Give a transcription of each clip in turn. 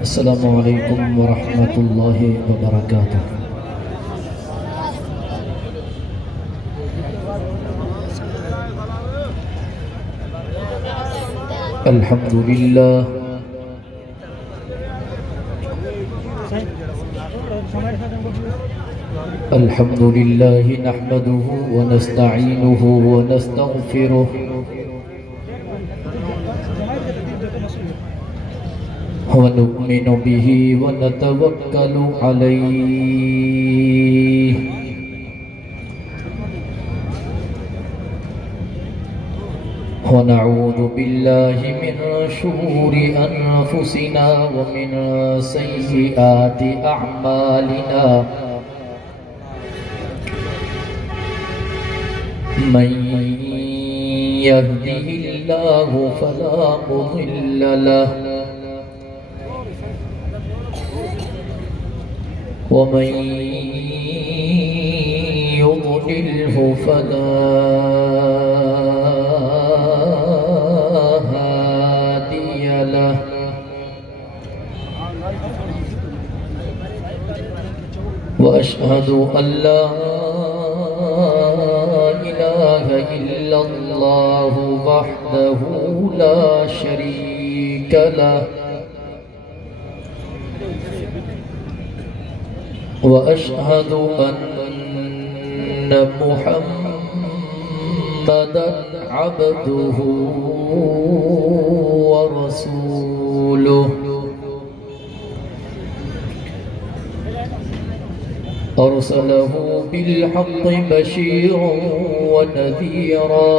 السلام علیکم ورحمۃ اللہ وبرکاتہ۔ الحمد للہ الحمد للہ نحمده ونستعینه ونستغفره ونؤمن به ونتوكل عليه ونعوذ بالله من شرور أنفسنا ومن سيئات أعمالنا من يهده الله فلا مضل له ومن يضلله فلا هادي له وأشهد أن لا إله إلا الله وحده لا شريك له وأشهد أن محمدًا عبده ورسوله أرسله بالحق بشيرا ونذيرا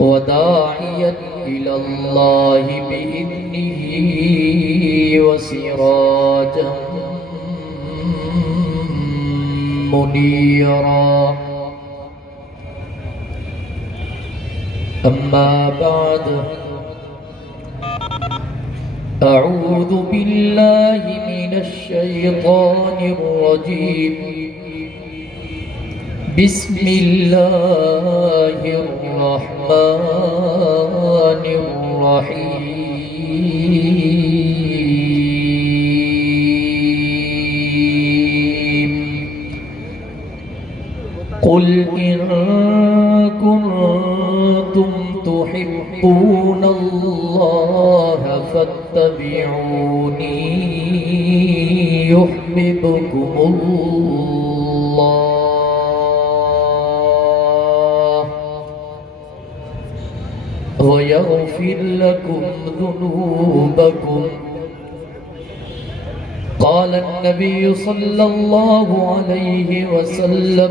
وداعيا إلى الله بإذنه وسراجا منيرا أما بعد أعوذ بالله من الشيطان الرجيم بسم الله الرحمن الرحيم قل إن كنتم تحبون الله فاتبعوني يحببكم الله ويغفر لكم ذنوبكم قال النبي صلى الله عليه وسلم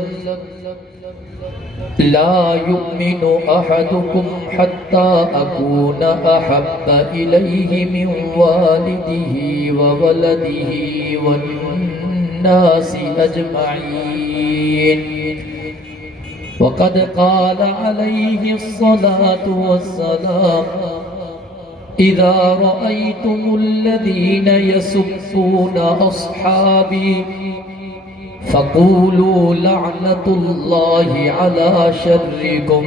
لا يؤمن أحدكم حتى أكون أحب إليه من والده وولده والناس أجمعين وقد قال عليه الصلاة والسلام إذا رأيتم الذين يسبون أصحابي فقولوا لعنة الله على شركم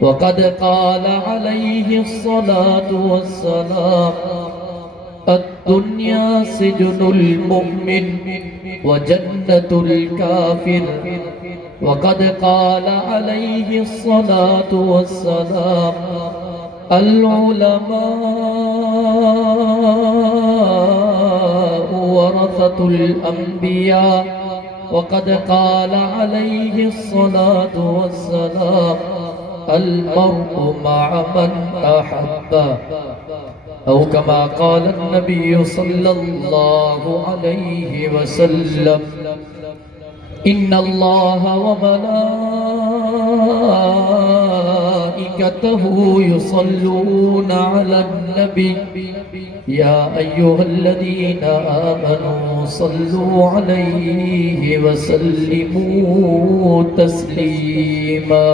وقد قال عليه الصلاة والسلام الدنيا سجن المؤمن وجنة الكافر وقد قال عليه الصلاة والسلام العلماء ورثة الأنبياء وقد قال عليه الصلاة والسلام المرء مع من أحب أو كما قال النبي صلى الله عليه وسلم إن الله وملائكته يصلون على النبي يا أيها الذين آمنوا صلوا عليه وسلموا تسليما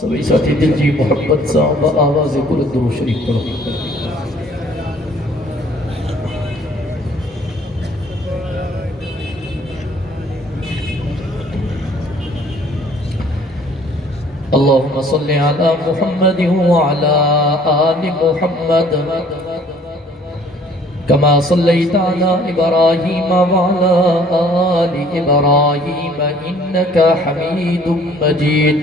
سبھی ساتھی دل جی محبت صاحب آواز بلند درود شریف پڑھو اللهم صل على محمد وعلى آل محمد كما صليت على إبراهيم وعلى آل إبراهيم إنك حميد مجيد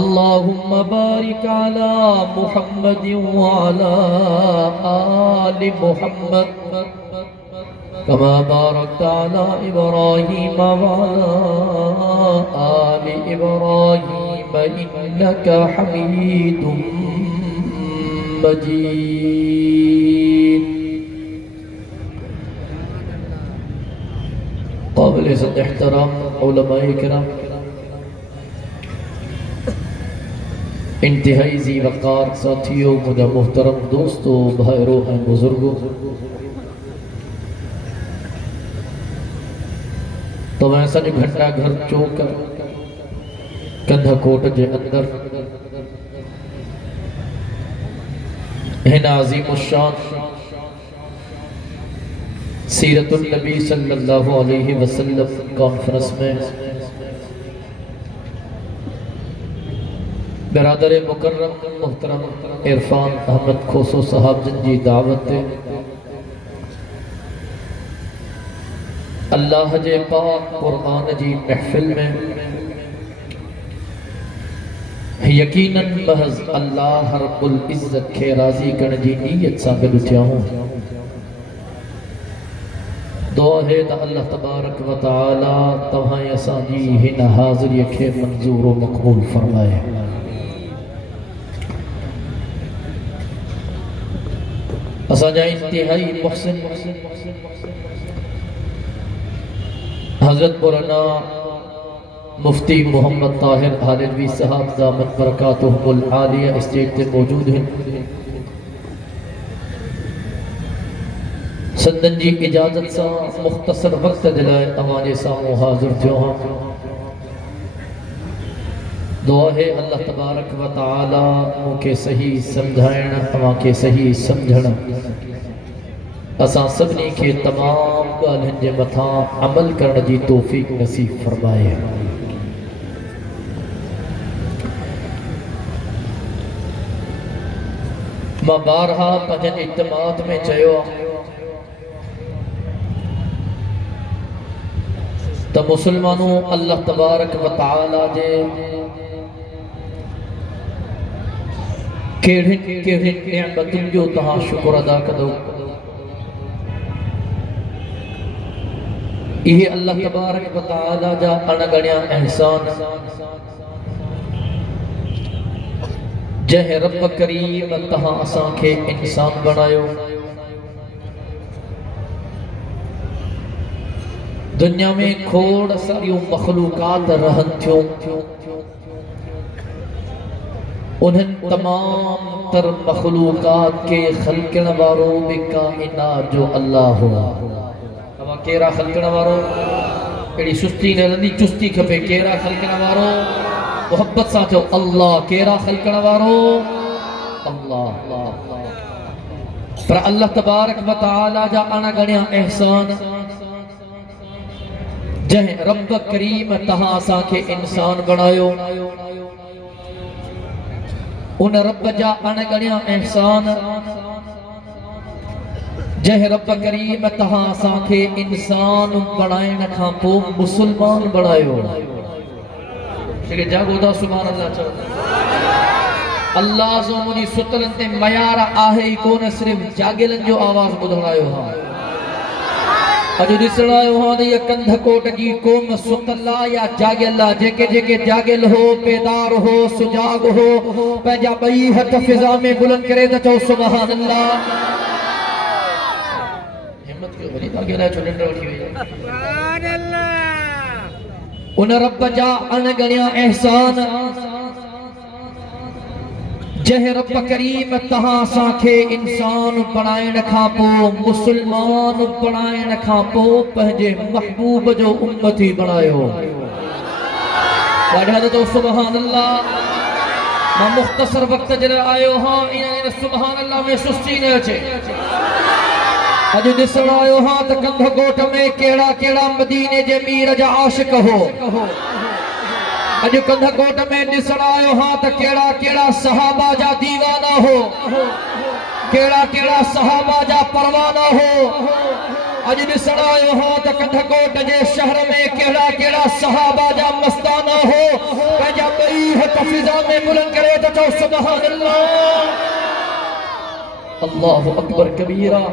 اللهم بارك على محمد وعلى آل محمد كما باركت على إبراهيم وعلى آل إبراهيم إنك حميد مجيد. قابل عزت احترام علماء کرام، انتہائی ذی وقار ساتھیوں، مجھے محترم دوستوں، بھائیروں ہیں، بزرگوں، تو میں سج گھنٹا گھر چوکر کندھا کوٹ جے اندر ہن عظیم الشان سیرت النبی صلی اللہ علیہ وسلم کانفرنس میں برادر مکرم محترم عرفان احمد کھوسو صاحب جن جی دعوت اللہ جے پاک قرآن جی محفل میں یقیناً محض اللہ رب العزت کے راضی کرنے جی نیت سامل اٹھیا ہوں. دعا ہے دا اللہ تبارک و تعالی تمہیں اساں جی ہن حاضری کے منظور و مقبول فرمائے. اساں جا انتہائی محسن حضرت مولانا مفتی محمد طاہر حالوی صاحب دامت برکاتہم العالیہ اسٹیج سے موجود ہیں. سندن جی اجازت سا مختصر وقت دلائے تمہارے ساموں حاضر تھے ہاں. دعا ہے اللہ تبارک و تعالی کے صحیح سمجھائیں، تمہاں کے صحیح سمجھنا، اساں سبنی کے تمام گالہن جے متھاں عمل کرنے جی توفیق نصیب فرمائے. ماں بارہا پنجن اجتماعات میں چاہیو تو مسلمانوں اللہ تبارک و تعالی جے کیڑھن نعمتن جو تہاں شکر ادا کدو. یہ اللہ تبارک و تعالی جا انگڑیاں احسان جہ رب کریم تہاں اساں کے انسان بنایو. دنیا میں کھوڑ ساریوں مخلوقات رہن تھیوں، انہن تمام تر مخلوقات کے خلقن وارو بکائنات جو اللہ ہوا. اما کیرا خلقن وارو ایڑی سستی نے لندی چستی کھپے. کیرا خلقن وارو محبت ساتھو اللہ. کیرا خلقن وارو اللہ. پر اللہ تبارک و تعالی جا انا گنیا احسان جہ رب کریم تہاں سا کے انسان بنایو. ان رب جا انا گنیا احسان جہ رب کریم تہاں سا کے انسان بنائن کھا پو مسلمان بنایو. کہ جاگو دا سبحان اللہ چاہو. اللہ زو منی سترن تے میارا آہے ہی کون صرف جاگلن جو آواز بدھڑایو ہاں. اجو دسڑایو ہاں دیا کندھ کوٹ جی قوم ستلا یا جاگلا جے کے جاگل ہو پیدار ہو سجاگ ہو پہجا بئی ہتھ فضا میں بلند کرے دا چاہو سبحان اللہ. ہمت کیوں بری آگے رہا چھوڑن رہا اٹھی ہوئی سبحان اللہ. ان رب جا انگنیا احسان جہ رب کریم تہاں ساکھے انسان بنائن کھا پو مسلمان بنائن کھا پو پہجے محبوب جو امتی بنائیو. پڑھا تو سبحان اللہ. میں مختصر وقت جلے آئیو ہاں انہیں سبحان اللہ میں سستی نے اچھے. اج دسڑ آئیو ہاں تا کندھ گوٹ میں کیڑا کیڑا مدینے جے میر جا عاشق ہو. اج کندھ کوٹ میں ڈسن آئے ہاں تا کیڑا کیڑا صحابہ جا دیوانہ ہو کیڑا کیڑا صحابہ جا پروانہ ہو اج ڈسن آئے ہاں تا کندھ کوٹ جے شہر میں کیڑا کیڑا صحابہ جا مستانہ ہو پہجا بئی ہے تفضا میں بلند کرے تا چو سبحان اللہ اللہ اکبر کبیرہ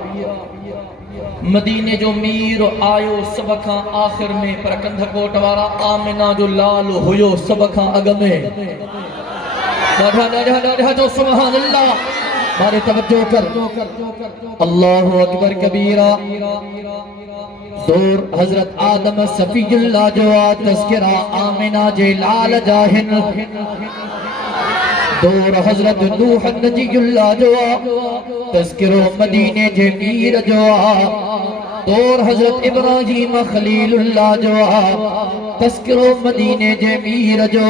مدینے جو میر آیو سبکھاں آخر میں پر کندھ کوٹ وارا آمنہ جو لال ہویو سبکھاں اگ میں ڈھا جو سبحان اللہ مارے توجہ کر اللہ اکبر کبیرہ دور حضرت آدم صفی اللہ جو تذکرہ آمنہ جے لال جاہن دور حضرت نوح نجی اللہ جو تذکرہ مدینے جے میر جو دور حضرت ابراہیم خلیل اللہ جو تذکرہ مدینے جے میر جو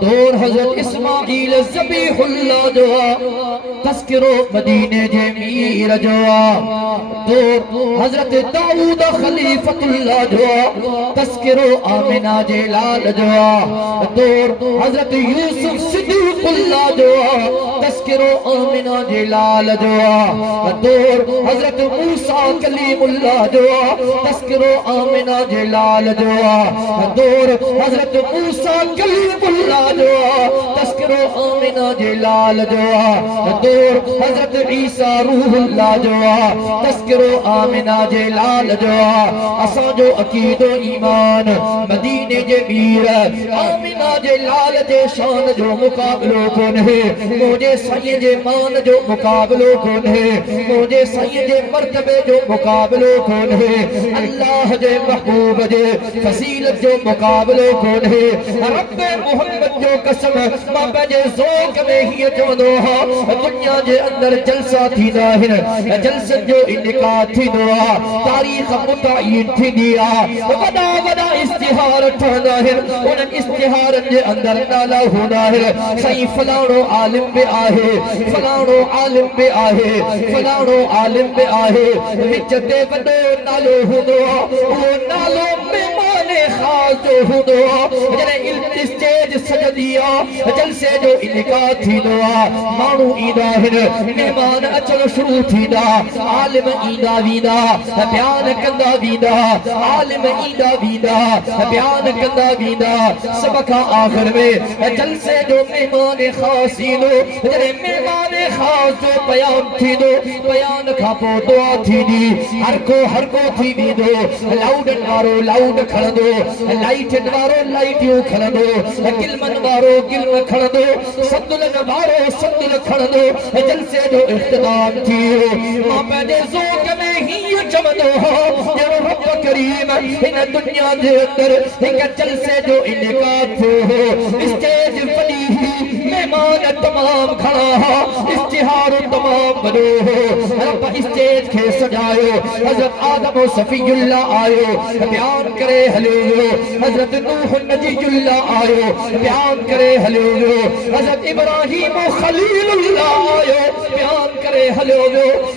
دور حضرت اسماعیل ذبیح اللہ جو تذکرہ مدینے جے میر جو دور حضرت داؤد خلیفت اللہ جو تذکرہ آمنہ جے لال جو دور حضرت یوسف صدیق اللہ جو تذکرہ آمنہ جے لال جو دور حضرت موسیٰ کلیم اللہ جو تذکرہ آمنہ جے لال جو دور حضرت موسیٰ کلیم اللہ جو تذکرہ آمنہ جے لال جو دور حضرت عیسیٰ روح اللہ جو تذکرہ آمنہ جے لال جو اساں جو عقید و ایمان مدینے جے میر آمنہ جے لال جے شان جو مقابلو کون ہے مجھے سائیں جے مان جو مقابلو کون ہے مجھے سائیں جے مرتبے جو مقابلو کون ہے اللہ جے محبوب جے فضیلت جو مقابلو کون ہے رب محمد جو قسم ماں پہجے ذوق میں ہی چوندو ہاں دنیا جے اندر جلسہ تھی ظاہر جلسہ جو انعقاد تھی دعا تاریخ متعین تھی دیا ودا ودا استہار تھا ظاہر انہاں استہارن جے اندر نالا ہو ظاہر سائیں فلانو عالم بے آہے فلانو عالم بے آہے فلانو عالم بے آہے وچتے ودو نالو ہو دعا وہ نالو مہمان خاص جو ہو دعا جنہیں اسٹیج سجدیا جلسے جو انعقاد تھی دعا مانو ایدہ ہے مہمان اچھل شروع تھی دا عالم ایدہ ویدہ بیان کندہ ویدہ عالم ایدہ ویدہ بیان کندہ ویدہ سبکہ آخر میں جلسے جو مہمان خاصی دو جنہیں مہمان خاص جو بیان تھی دو بیان کھاپو دعا تھی دی ہر کو تھی بھی دو لاؤڈن وارو لاؤڈ کھڑ دو لائٹن وارو لائٹیو کھڑ دو گلمن وارو گلم کھڑ دو صدلن وارو صدل کھڑ دو جلسے جو اختتام تھیو ماں پہنے ذوق میں ہی چمدو ہو جو رب کریم ان دنیا دے اندر ایک جلسے جو انعقاد تھو اسٹیج فنی ہی مہمان تمام کھڑا ہو اشتہار تمام بنو ہو رب اسٹیج کے سجائے حضرت آدم و صفی اللہ آئے بیان کرے ہلو حضرت نوح نجی اللہ آئے بیان کرے ہلو حضرت ابراہیم و خلیل اللہ آئے بیان کرے ہلو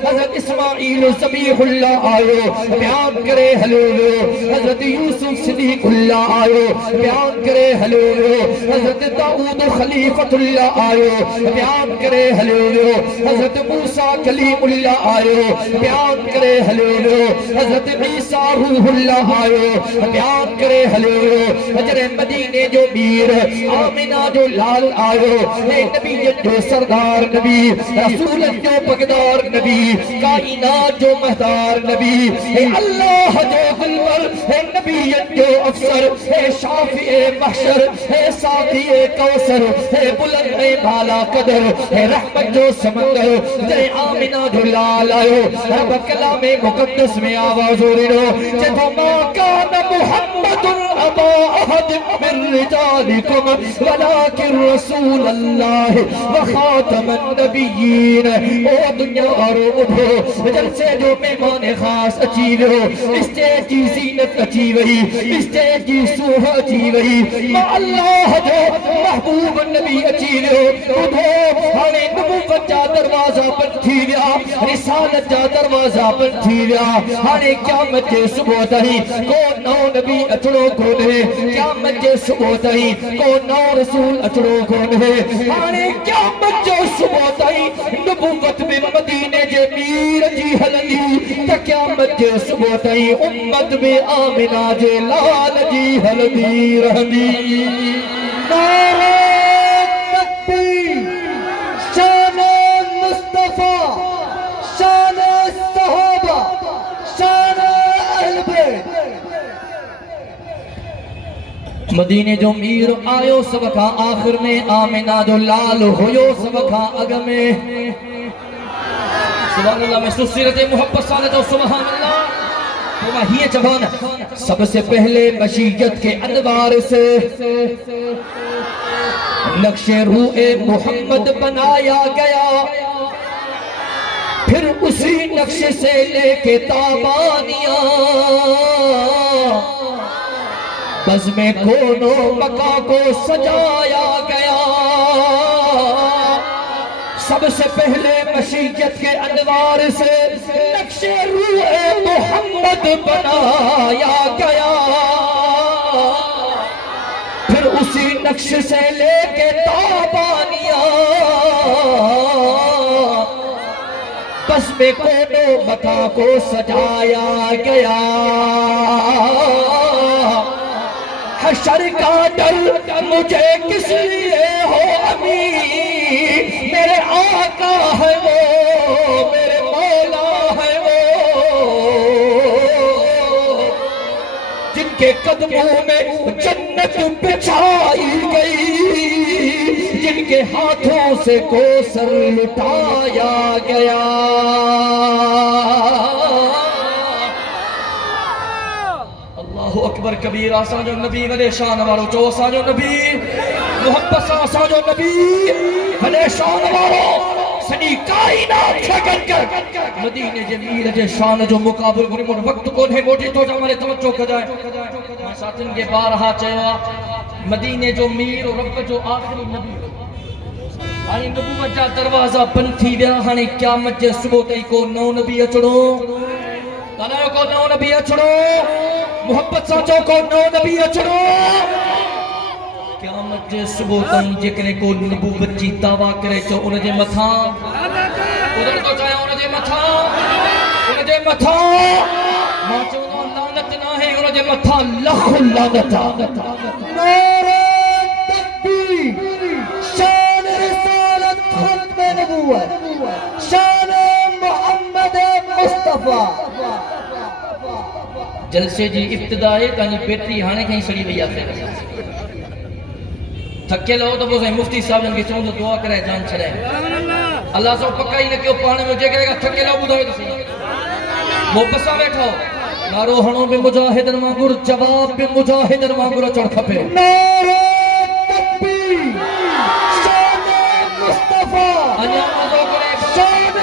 حضرت اسماعیل و ذبیح اللہ آئے بیان کرے ہلو حضرت یوسف صدیق اللہ آئے بیان کرے ہلو حضرت داؤد خلیفت اللہ آئے بیان کرے ہلو حضرت موسیٰ کلیم اللہ آئے بیان کرے ہلو حضرت عیسیٰ روح اللہ آئے بیان کرے ہلو حضرت مدینے جو میر آمنہ جو لال آئے نبی جو سردار نبی رسول جو پگدار نبی کائنات جو مہدار نبی اللہ جو گلبر نبی جو افسر شافع محشر ساقی کوثر بلند بالا قدر رحمت جو سمندر جے آمنہ جو لال آئے رب کلام مقدس میں آواز ہو رہی جدو ما کان محمد ابا احد من رجالکم ولیکن رسول اللہ وخاتم النبیین او دنیا آرو اٹھو جلسے جو مہمان خاص اچھی ہو اسٹیج کی زینت اچھی وہی اسٹیج کی سوہ اچھی وہی ما اللہ جو محبوب نبی اچھی ہو اٹھو ہانے نبوت جا دروازہ بند تھی ویا رسالت جا دروازہ بند تھی ویا ہانے قیامت جے صبح تھی کو نو نبی اچڑو کون ہے قیامت جے صبح تھی کو نو رسول اچڑو کون ہے ہانے قیامت جو صبح تھی نبوت میں مدینے جے میر جی ہلدی تا قیامت جے صبح تھی امت میں آمنہ جے لال جی ہلدی رہدی نعرہ تکبیر شان مصطفیٰ شان صحابہ شان اہل بیت مدینے جو میر آیو سبکا آخر میں آمنہ جو لال ہویو سبکا اگ میں سبحان اللہ میں سسیرت محبت سالت و سبحان اللہ وہی جوان سب سے پہلے مشیت کے انوار سے نقش روح محمد بنایا گیا پھر اسی نقش سے لے کے تابانیاں بزم کون و مکہ کو سجایا گیا سب سے پہلے مشیت کے انوار سے نقش روح محمد بنایا گیا پھر اسی نقش سے لے کے تابانیاں بزم کون و مکہ کو سجایا گیا حشر کا ڈر مجھے کس لیے ہو امین میرے آقا ہے وہ میرے مولا ہے وہ جن کے قدموں میں جنت بچھائی گئی جن کے ہاتھوں سے کوثر لٹایا گیا اللہ اکبر کبیر آسان جو نبی ولی شان وارو جو آسان جو نبی محبت سے آسان جو نبی ولی شان وارو سنی کائنات چھگن کر مدینہ جمیل جے شان جو مقابل گری مون وقت کون ہے موٹی تو جا ہمارے توجہ کر جائے میں ساتھن کے بارہا چاہوا مدینہ جو میر و رب جو آخری نبی آنی نبوت جا دروازہ بند تھی ویا ہانے قیامت جے صبح تے کو نو نبی اچڑو تنائیو کو نو نبی اچڑو محبت سانچو کو نو نبی اچڑو قیامت جے صبح تائیں جکنے کو نبوت جی دعویٰ کرے چو انہ جے متھاں ادھر تو چاہے انہ جے متھاں ماں چو لعنت نہ ہے انہ جے متھاں لکھ لعنتا نعرہ تکبیر شان رسالت ختم نبوت شان محمد مصطفیٰ جلسے جی ابتدائے تانی بیٹری ہانے کہیں سڑی بھئی آتے تھکے لہو تو بوزیں مفتی صاحب جن کے چون تو دعا کرے جان چھڑے اللہ سو پکا ہی نکیو پانے میں جے کرے گا تھکے لہو بدھوئے تو سی محبسہ بیٹھو نارو ہنوں بے مجاہدن مانگر جواب بے مجاہدن مانگر چڑھ کھپے نعرہ تکبیر شان مصطفیٰ شان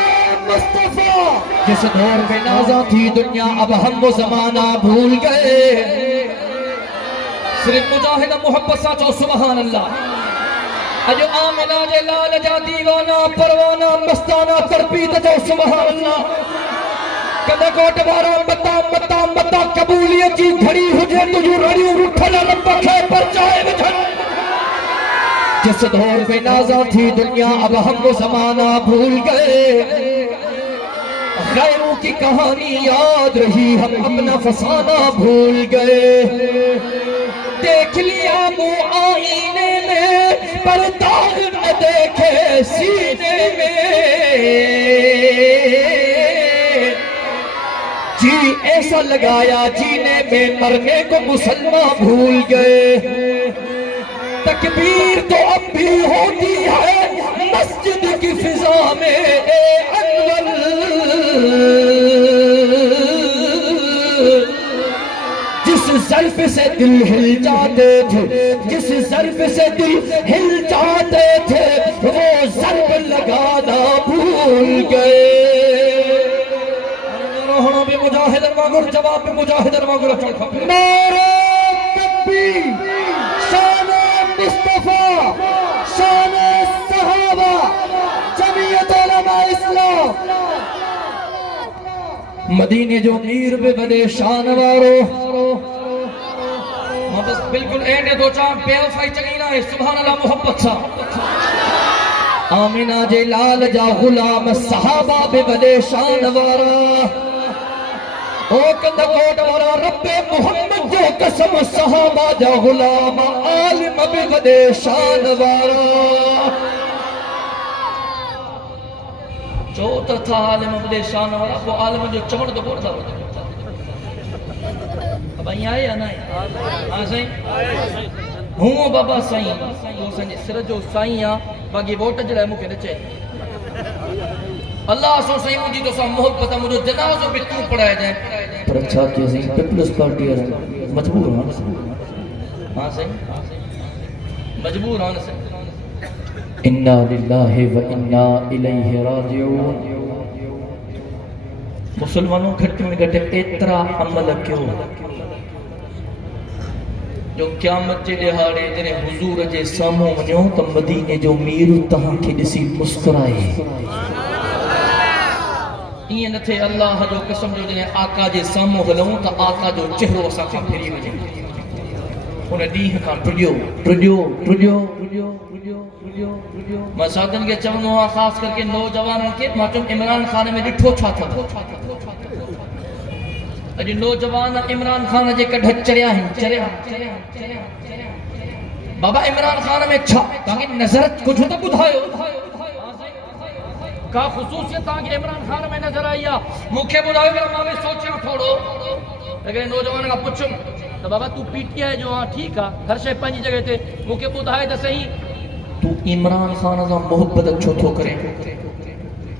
مصطفیٰ جس دور میں نازاں تھی دنیا اب ہم وہ زمانہ بھول گئے صرف مجاہدہ محبت ساچو سبحان اللہ اجو آمنہ جے لال جا دیوانا پروانہ مستانہ تربیت جو سبحان اللہ کدھے کوٹ بارا متا قبولیت جی گھڑی ہجے تجھو رڑیوں رکھنا لپکھے پر جائے وجھن جس دور میں نازاں تھی دنیا اب ہم وہ زمانہ بھول گئے غیروں کی کہانی یاد رہی ہم اپنا فسانہ بھول گئے دیکھ لیا منہ آئینے میں پر داغ نہ دیکھے سینے میں جی ایسا لگایا جینے میں مرنے کو مسلمان بھول گئے تکبیر تو اب بھی ہوتی ہے مسجد کی فضا میں اے انور جس ضرب سے دل ہل جاتے تھے جس ضرب سے دل ہل جاتے تھے وہ ضرب لگانا بھول گئے روحنا بھی مجاہدر مانگر جواب بھی مجاہدر مانگر نعرہ تکبیر شان مصطفیٰ شان صحابہ مدینے جو میر بے بڑے شان وارو بس بالکل اینڈے دو چاہاں بیل فائی چگینا ہے سبحان اللہ محبت سا آمینہ جے لال جا غلام صحابہ بے بڑے شان وارا او کندہ کوٹ وارا رب محمد جو قسم صحابہ جا غلام عالم بے بڑے شان وارا چوتر تھا عالم بے شان وارا وہ عالم جو چمڑ دو کوٹ تھا اب آئی آئے یا نہیں ہاں سائیں ہوں بابا سائیں تو سنجھے سر جو سائیں یا باقی ووٹ جلائے مکہ رچے اللہ سو سائیں مجھے تو سا محبت مجھے جنازوں پہ کیوں پڑھائے جائیں پر اچھا کیا سائیں پیپلس پارٹی ہے مجبور ہاں ہاں سائیں مجبور ہاں سائیں اِنَّا لِلَّهِ وَإِنَّا إِلَيْهِ راجعون مسلمانوں گھٹ میں گھٹے اترا عمل کیوں جو قیامت جے دہاڑے جنہیں حضور جے ساموں ونیوں تو مدینے جو میر تہاں کی ڈسی مسکرائے یہ نہ تھے اللہ جو قسم جو جنہیں آقا جے ساموں ہلوں تو آقا جو چہرو سا کھا پھری وجے انہیں دیہ کھا ٹریو میں ساتھن کے چونوں خاص کر کے نوجوانوں کے ماتم عمران خانے میں ڈٹھو چھا تھا اجی نوجوان عمران خان جے کڈھا چریا ہیں بابا عمران خان میں چھا تاکہ نظرت کچھ ہوتا بدھائیو کا خصوصیت تاکہ عمران خان میں نظر آئیا مکھے بدھائیو میرا ماں میں سوچیا تھوڑو لیکن نوجوان کا پچھم تو بابا تو پیٹی ہے جو ہاں ٹھیک ہے ہر شے پنجی جگہ تھے مکھے بدھائے دا صحیح تو عمران خان ازاں محبت اچھو تھو کریں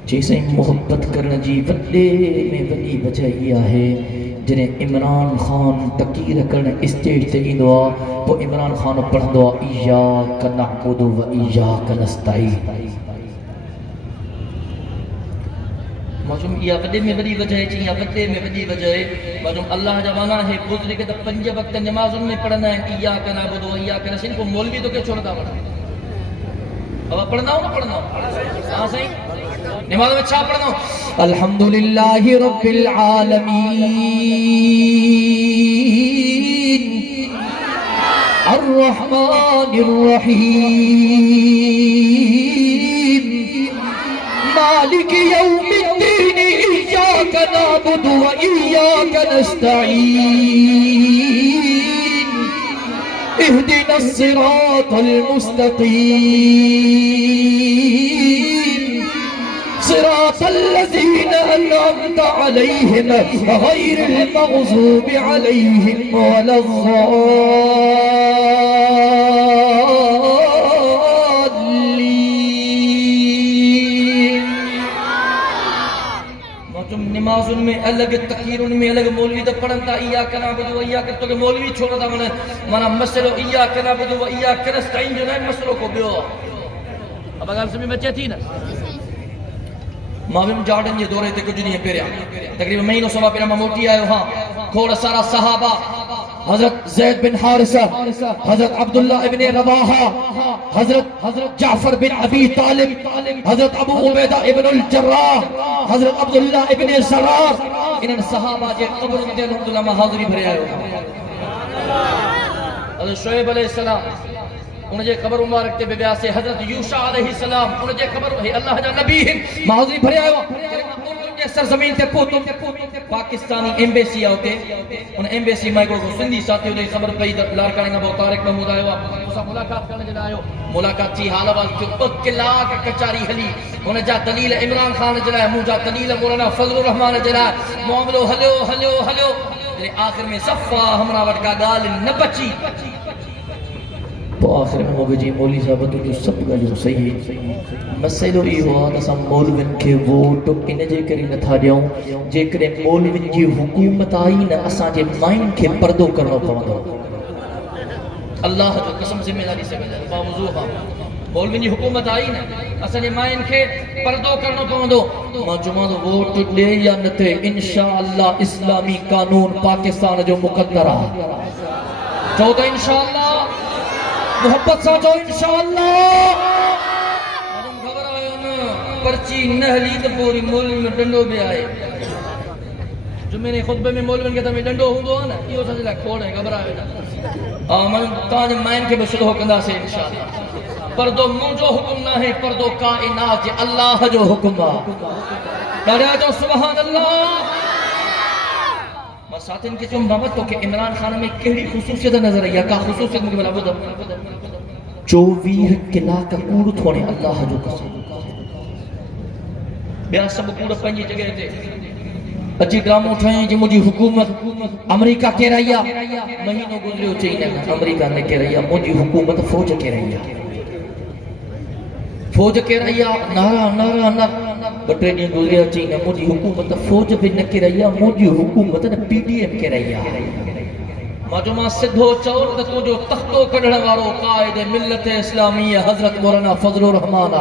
جیسے محبت کرنا جی وڈے میں وڈی وجہ یہ ہے جنہیں عمران خان تقیر کرنا اسٹیج تے ایندوا وہ عمران خان پڑھندوا ایاک نعبد و ایاک نستعین معلوم یہ وڈے میں وڈی وجہ ہے یا وڈے میں وڈی وجہ ہے معلوم اللہ جوانا ہے بزرگ کے پنج وقت نمازوں میں پڑھنا ہے ایاک نعبد و ایاک نستعین کو مولوی تو کہ چھوڑتا پڑھا اب پڑھنا ہو نہ پڑھنا ہو ہاں صحیح نماز میں چھا پڑھنا ہو الحمدللہ رب العالمین الرحمن الرحیم مالک یوم الدین ایاک نعبد و ایاک نستعین اهدنا الصراط المستقيم صراط الذين أنعمت عليهم غير المغضوب عليهم ولا الضالين نماز ان میں الگ تقیر ان میں الگ مولوی تو پڑھنتا ایاک نعبد و ایاک تو کہ مولوی چھوڑا تھا منا مسئلہ ایاک نعبد و ایاک نستعین جو نہیں مسئلہ کو بیو اب اگر سمجھ بچے تھی نا ماویم جارڈن یہ دورے تے کچھ نہیں ہے پیریا تقریبا مہینوں سوا پیرا مموٹی آئے ہاں کھوڑا سارا صحابہ حضرت زید بن حارثہ حضرت عبداللہ ابن رواحہ حضرت جعفر بن ابی طالب حضرت ابو عبیدہ ابن الجراح حضرت عبداللہ ابن زرار انہاں صحابہ جے قبر میں الحمدللہ میں حاضری بھرے آئے ہو حضرت شعیب علیہ السلام انہیں جے قبر مبارک تے بے سے حضرت یوشع علیہ السلام انہیں جے قبر اللہ جا نبی ہیں حاضری بھرے آئے ہو سرزمین تے پوتو پاکستانی ایمبیسی آتے ان ایمبیسی میں کو سندھی ساتھی ہوتے خبر پئی لارکانی نبو طارق محمود آئے ہوا اسا ملاقات کرنے جڑا آئے ہو ملاقات تھی حال آواز کی اکلاک کچاری حلی انہیں جا دلیل عمران خان جڑا ہے مو جا دلیل مولانا فضل الرحمن جڑا ہے معاملو ہلیو آخر میں صفا ہمرا وٹکا گال نہ بچی تو آخر میں ہوگا جی مولی صاحب تو جو سب کا جو صحیح ہے مسئلہ یہ ہوا تسا مولوین کے ووٹ انہیں جے کری نہ تھا دیوں جے کرے مولوین کی حکومت آئی نہ اساں جے مائن کے پردو کرنا پڑھا اللہ جو قسم ذمہ داری سے باوضوح مولوین کی حکومت آئی نہ اساں جے مائن کے پردو کرنا پڑھا مجمع ووٹ دے یا نہ تے انشاءاللہ اسلامی قانون پاکستان جو مقدرہ چوتھا انشاءاللہ محبت ساتھو انشاءاللہ خبر آئے نا پرچی نہلی تو پوری مول میں ڈنڈو بھی آئے جو میرے خطبے میں مولوی کے تمہیں ڈنڈو ہوں دو نا یہ سمجھ لے کھوڑ ہے گھبرائے نا من تاج مائن کے بشلو کندا سے انشاءاللہ پردو منجو حکم نہ ہے پردو کائنات جے اللہ جو حکم آ کہا جو سبحان اللہ میں ساتھن کے چون بابت تو کہ عمران خان میں کہڑی خصوصیت نظر آئی کا خصوصیت مجھے بلا بودھا 24 قلعہ کا کوڑ تھوڑے اللہ جو قسم بیا سب کوڑ پنجی جگہ تھے اچھی ڈراموں اٹھائیں جی مجھے حکومت امریکہ کہہ رہی ہے مہینوں گزرے چاہیے امریکہ نے کہہ رہی ہے مجھے حکومت فوج کہہ رہی ہے فوج کہہ رہی ہے نارا بٹے نہیں گزرے چاہیے مجھے حکومت فوج بھی نہ کہہ رہی ہے مجھے حکومت پی ڈی ایم کہہ رہی ہے ماجو ماں سدھو چور تو جو تختو کڑھن وارو قائد ملت اسلامی حضرت مولانا فضل الرحمان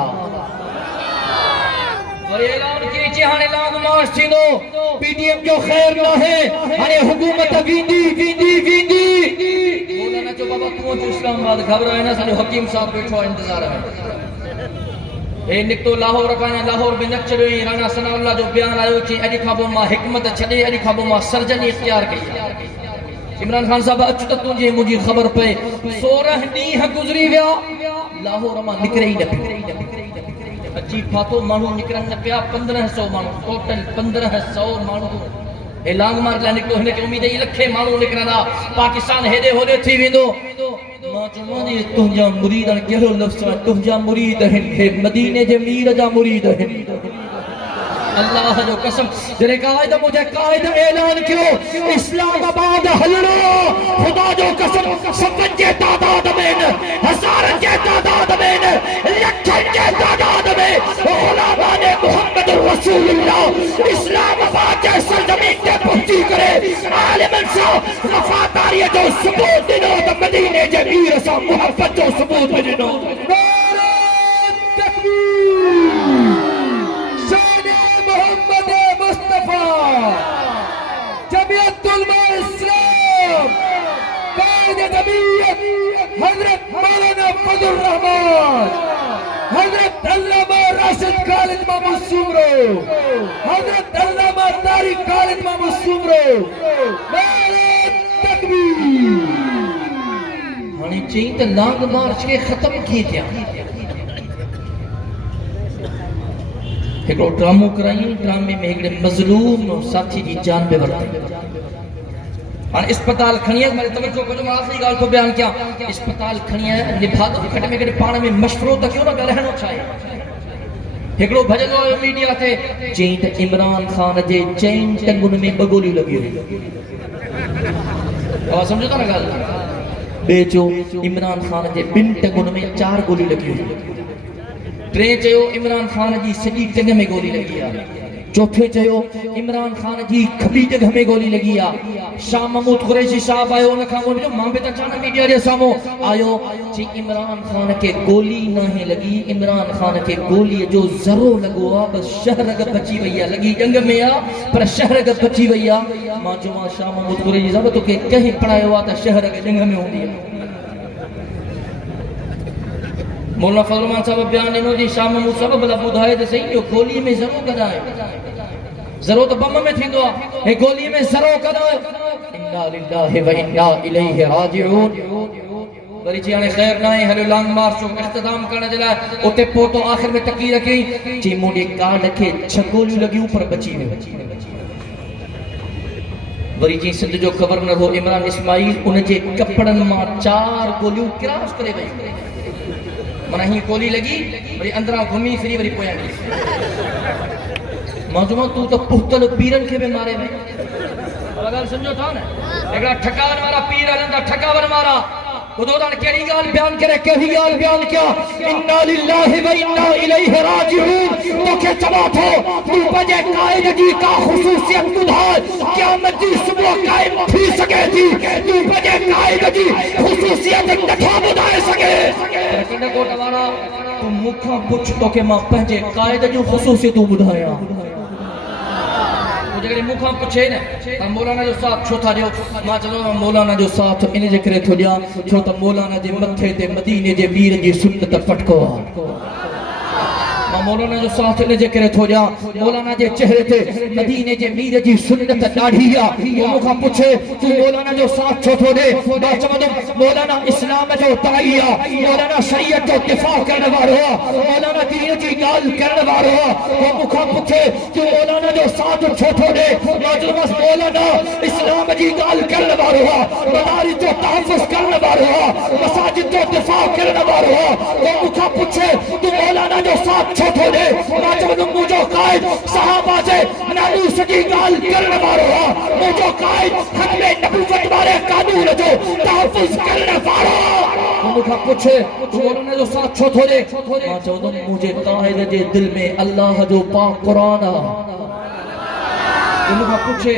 اور اعلان کی چاہنے لانگ مارچ تھی دو پی ڈی ایم جو خیر نہ ہے ہنے حکومت ویندی مولانا جو بابا پہنچ اسلام آباد گھبرائے نا سنو حکیم صاحب بیٹھو انتظار ہے اے نکتو لاہور رکھانا لاہور میں نچ رہی رانا ثناء اللہ جو بیان آئے چی اڈی کھابو ماں حکمت چھڑے اڈی کھابو ماں سرجنی اختیار کی عمران خان صاحب اچھتا تنجھے مجھے خبر پہ 16 ڈیہ گزری ویا لاہور ماں نکرے ہی نپی عجیب باتوں مانو نکرن پیا 1500 مانو ٹوٹل 1500 مانو اے لانگ مار لے نکلو ہنے کے امید ہے لکھے مانو نکرنا پاکستان ہیدے ہونے تھی ویندو ماں چمانی تنجا مرید ان کہلو لفظ تنجا مرید ہن مدینے جے میر جا مرید ہن اللہ جو قسم جنہیں قائد مجھے قائد اعلان کیوں اسلام آباد حلڑو خدا جو قسم سبن کے تعداد میں ہزارن کے تعداد میں لکھن کے تعداد میں غلامان محمد رسول اللہ اسلام آباد کے سرزمین کے پہنچی کرے عالم انسا وفاداری جو ثبوت دنو تو مدینے جمیر سا محبت جو ثبوت دنو جمعیت علماء اسلام قائد جمعیت حضرت مولانا فضل الرحمان حضرت علامہ راشد خالد محمود سومرو حضرت علامہ طارق خالد محمود سومرو نعرہ تکبیر ہمیں چاہیے تو لانگ مارچ کے ختم کیے تھے ایک ڈرامو کرائیں ڈرامے میں ایک مظلوم ساتھی کی جان بے ورتے اور اسپتال کھنیا میرے توجہ کو جو میں آخری گال کو بیان کیا اسپتال کھنیا نبھا دو کھٹے میں کھٹے پانے میں مشفروں تک کیوں نہ رہنو چاہیے ایکڑو بھجن ہوئے میڈیا تھے چین تا عمران خان جے چین ٹنگن میں بگولی لگی ہوئی اور سمجھو تا نا گال بے جو عمران خان جے بن ٹنگن میں 4 گولی لگی ہوئی ٹرین چاہیو عمران خان جی سجی ٹنگ میں گولی لگی ہے چوتھے چاہیو عمران خان جی کھبی ٹنگ میں گولی لگی ہے شاہ محمود قریشی صاحب آئے انہاں کھا جو ماں پہ تچانا میڈیا دے سامو آئیو چی عمران خان کے گولی نہیں لگی عمران خان کے گولی جو ذرو لگوا بس شہر اگر بچی ویا لگی جنگ میں آ پر شہر اگر بچی ویا ماں جو ماں شاہ محمود قریشی صاحب تو کہ کہیں پڑھائے ہوا تا شہر اگر جنگ میں ہوں دیا مولانا فضل الرحمان صاحب بیان انہوں جی شاہ محمود صاحب بلا بدھائے دے صحیح جو گولی میں ضرور کرائے ضرور تو بم میں تھی دعا ہے گولی میں ضرور کرائے انا للہ و انا الیہ راجعون بری چیانے خیر نائیں ہلو لانگ مارچو اختتام کرنا جلائے اتے پوتو آخر میں تقیر رکھی چی موڑے کارڈ رکھے 6 گولی لگی اوپر بچی ہوئے بری چی سندھ جو گورنر ہو عمران اسماعیل انہیں جے کپڑن ماں 4 گولیوں کراس کرے گئی منہ ہی گولی لگی بری اندرہ گھمی فری بری پویا گئی موجودہ تو پختل پیرن کے بھی مارے میں اگر سمجھو تھا نا اگر ٹھکاون مارا پیر علندہ ٹھکاون مارا خدودان کیڑی گال بیان کرے کیڑی گال بیان کیا انا للہ و انا الیہ راجعون تو کہ جواب ہو تو بجے قائد جی کا خصوصیت بدھائے قیامت جی صبح قائم تھی سکے تھی تو بجے قائد جی خصوصیت نٹھا بدھائے سکے لیکن کو دوارا تو مکھا پچھ تو کہ ماں پہنجے قائد جو خصوصیت بدھایا جگہ مکھاں پچھے نا مولانا جو ساتھ چھو تھا جو ماں چلو مولانا جو ساتھ انہیں ذکرے تھو جا چھو تا مولانا جے متھے تے مدینے جے ویر جے سنت پٹکو مولانا جو ساتھ لے ذکر تھو جا مولانا جے چہرے تے مدینے جے میر جی سنت ڈاڑھیا وہ کا پوچھے تو مولانا جو ساتھ چھو تھو دے مولانا اسلام جو تائیا مولانا شریعت جو دفاع کرنے وارو مولانا دین جی گال کرنے وارو وہ کا پوچھے تو مولانا جو ساتھ چھو تھو دے مولانا اسلام جی گال کرنے وارو مدارس جو تحفظ کرنے وارو مساجد جو دفاع کرنے وارو وہ کا پوچھے تو مولانا جو ساتھ چھوٹو دے راجہ مجھو قائد صحابہ سے نالو سکی گال کرنے وارو مجھو قائد ختم نبوت بارے قانون جو تحفظ کرنے وارو مجھا پوچھے تو مولانا جو ساتھ چھوٹو دے مجھے قائد جے دل میں اللہ جو پاک قرآن مجھا پوچھے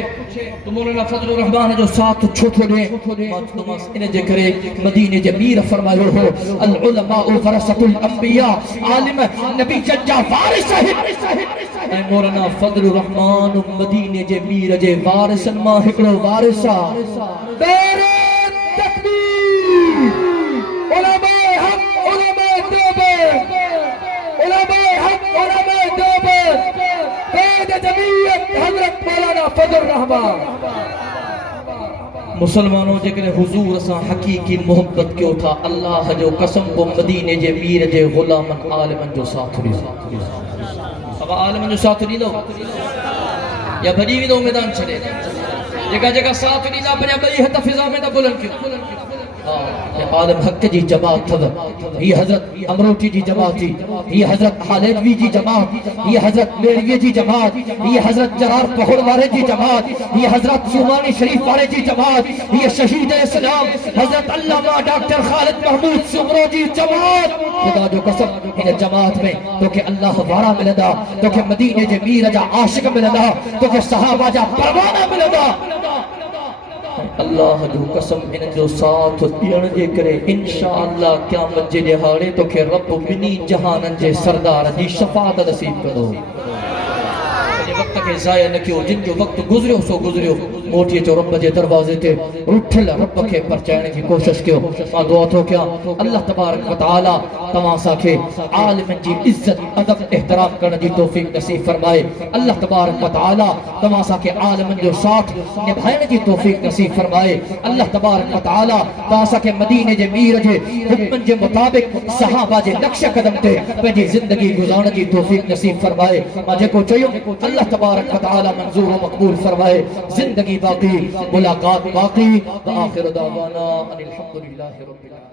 تو مولانا فضل الرحمن جو ساتھ چھوٹو دے انہیں جے کرے مدینہ جمیر فرمائے ہو العلماء ورثۃ الانبیاء عالم نبی ججا وارث اے مولانا فضل الرحمن مدینہ جمیر جے وارث ما ہکڑو وارثا نعرہ تکبیر علماء حق علماء دیوبند علماء حق علماء دیوبند قائد جمعیت حضرت مولانا فضل الرحمن مسلمانوں جکر حضور اساں حقیقی محبت کیوں تھا اللہ جو قسم کو مدینے جے میر جے غلامن عالمن جو ساتھ لی اب عالمن جو ساتھ لی لو یا بھری بھی دو میدان چلے جگہ جگہ ساتھ لی دا بنیا بھئی ہے تفضا میں دا بلن کیوں عالم حق جی جماعت تھا یہ حضرت امروٹی جی جماعت تھی یہ حضرت حالدوی جی جماعت یہ حضرت میروی جی جماعت یہ حضرت جرار پہڑ والے جی جماعت یہ حضرت سومانی شریف والے جی جماعت یہ شہید اسلام حضرت علامہ ڈاکٹر خالد محمود سمرو جی جماعت خدا جو قسم انہیں جماعت میں تو کہ اللہ وارا ملدا تو کہ مدینہ جے میر جا عاشق ملدا تو کہ صحابہ جا پروانہ ملدا اللہ جو قسم ان جو ساتھ دیڑ جے کرے انشاءاللہ قیامت جے دہاڑے تو کہ رب بنی جہانن جے سردار جی شفاعت نصیب کرو وقت کے ضائع نہ کیوں جن جو وقت گزریو سو گزریو موٹی جو رب جے دروازے تے رٹھل رب کے پرچائنے کی کوشش کیو ماں دعا تو کیا اللہ تبارک و تعالی تماسا کے عالم جی عزت ادب احترام کرنے دی توفیق نصیب فرمائے اللہ تبارک و تعالی تماسا کے عالم جو ساتھ نبھائنے دی توفیق نصیب فرمائے اللہ تبارک و تعالی تماسا کے مدینے جے میر جے حکمن جے مطابق صحابہ جے نقش قدم تے پہنجی زندگی گزارنے دی توفیق نصیب فرمائے مجھے کو چاہیو اللہ تبارک و تعالی منظور و مقبول فرمائے زندگی باقی ملاقات باقی وآخر دعوانا ان الحمدللہ رب العالمین